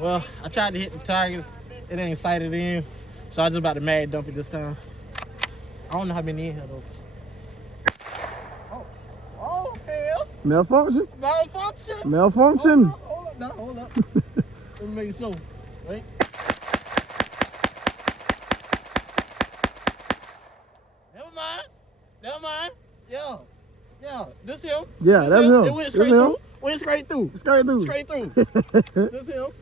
Well, I tried to hit the targets. It ain't sighted in. So I just about to mad dump it this time. I don't know how many in here though. Oh hell. Malfunction. Malfunction. Malfunction. Hold up. Let me make sure. Wait. Never mind. Yeah. This him. Yeah, that's him. It went straight through. Went straight through. Straight through. This him.